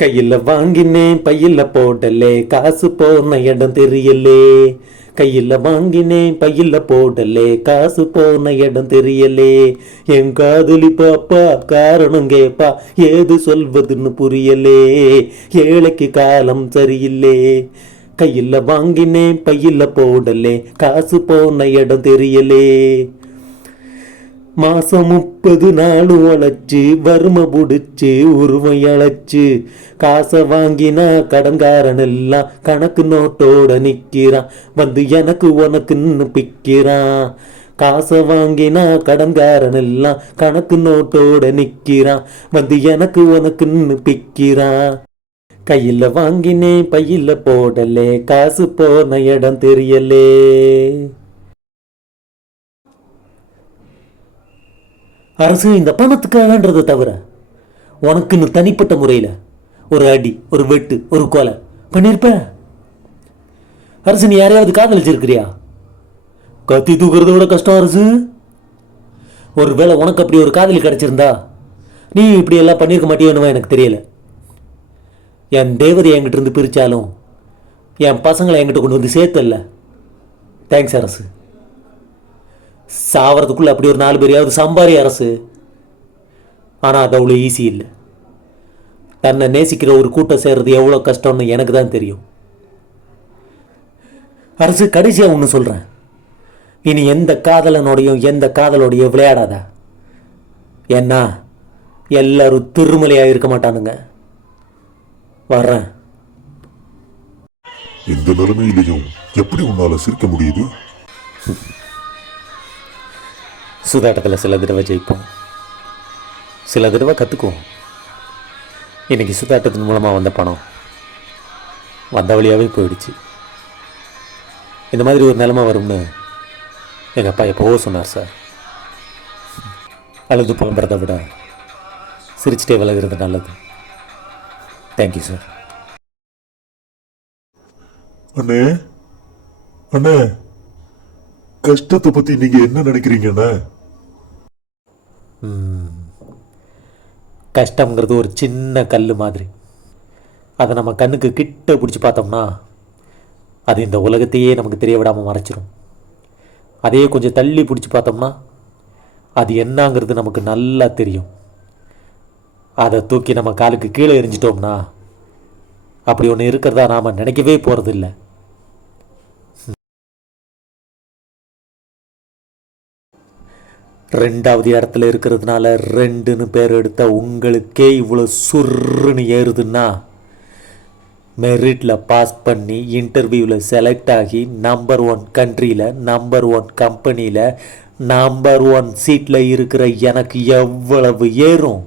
கையில் வாங்கினேன் பையில் போடலே காசு போன இடம் தெரியலே. கையில் வாங்கினேன் பையில் போடலே காசு போன இடம் தெரியலே. என் காதலி பாப்பா காரணம் கேப்பா ஏது சொல்வதுன்னு புரியலே. ஏழைக்கு காலம் சரியில்லே. கையில் வாங்கினேன் பையில் போடலே காசு போன இடம் தெரியலே. மாசம் 30 நாள் உழைச்சு வறுமை புடிச்சு உருவம் இழைச்சு காசை வாங்கினா கடன்காரன் எல்லாம் கணக்கு நோட்டோட நிற்கிறான். வந்து எனக்கு உனக்குன்னு பிக்கிறான். காசை வாங்கினா கடன்காரன் எல்லாம் கணக்கு நோட்டோட நிற்கிறான். வந்து எனக்கு உனக்குன்னு பிக்கிறான். கையில் வாங்கினேன் பையில் போடலே காசு போன இடம் தெரியலே. அரசு இந்த பணத்துக்காகன்றதை தவிர உனக்குன்னு தனிப்பட்ட முறையில் ஒரு அடி ஒரு வெட்டு ஒரு கொலை பண்ணியிருப்ப? அரசு நீ யாரையாவது காதலிச்சிருக்கிறியா? கத்தி தூக்குறத விட கஷ்டம் அரசு. ஒருவேளை உனக்கு அப்படி ஒரு காதலி கிடைச்சிருந்தா நீ இப்படி எல்லாம் பண்ணியிருக்க மாட்டியோன்னு எனக்கு தெரியல. என் தேவதை என்கிட்ட இருந்து பிரித்தாலும் என் பசங்களை என்கிட்ட கொண்டு வந்து சேர்த்தல்ல. தேங்க்ஸ் அரசு. சாவறதுக்குள்ள அப்படி ஒரு 4 பேரையாவது சம்பாரி அரசு. ஆனால் அது அவ்வளோ ஈஸி இல்லை. தன்னை நேசிக்கிற ஒரு கூட்டம் சேர்றது எவ்வளோ கஷ்டம்னு எனக்கு தான் தெரியும். அரசு கடைசியாக ஒன்று சொல்கிறேன். இனி எந்த காதலனோடையும் எந்த காதலோடையும் விளையாடாத. ஏன்னா எல்லாரும் திருமலையாக இருக்க மாட்டானுங்க. வர்றேன். இந்த நிலைமையிலையும் எப்படி உன்னால சிரிக்க முடியுது? சூதாட்டத்தில் சில தடவை ஜெயிப்போம், சில தடவை கற்றுக்குவோம். இன்றைக்கி சூதாட்டத்தின் மூலமாக வந்த பணம் வந்த வழியாகவே போயிடுச்சு. இந்த மாதிரி ஒரு நிலைமை வரும்னு எங்கள் அப்பா எப்போவோ சொன்னார் சார். அழுது புலம்புறதை விட சிரிச்சிட்டே விலகிறது நல்லது. Thank you sir. அண்ணே அண்ணே, கஷ்டத்தை பத்தி நீங்க என்ன நினைக்கிறீங்கண்ணே? கஷ்டங்கிறது ஒரு சின்ன கல் மாதிரி. அதை நம்ம கண்ணுக்கு கிட்ட பிடிச்சி பார்த்தோம்னா அது இந்த உலகத்தையே நமக்கு தெரிய விடாமல் மறைச்சிரும். அதையே கொஞ்சம் தள்ளி பிடிச்சி பார்த்தோம்னா அது என்னங்கிறது நமக்கு நல்லா தெரியும். அதை தூக்கி நம்ம காலுக்கு கீழே எரிஞ்சிட்டோம்னா அப்படி ஒன்று இருக்கிறதா நாம் நினைக்கவே போகிறதில்ல. ரெண்டாவது இடத்துல இருக்கிறதுனால 2ன்னு பேர் எடுத்த உங்களுக்கே இவ்வளோ சுருன்னு ஏறுதுன்னா மெரிட்டில் பாஸ் பண்ணி இன்டர்வியூவில் செலக்ட் ஆகி நம்பர் 1 கண்ட்ரியில் நம்பர் 1 கம்பெனியில் நம்பர் 1 சீட்டில் இருக்கிற எனக்கு எவ்வளவு ஏறும்?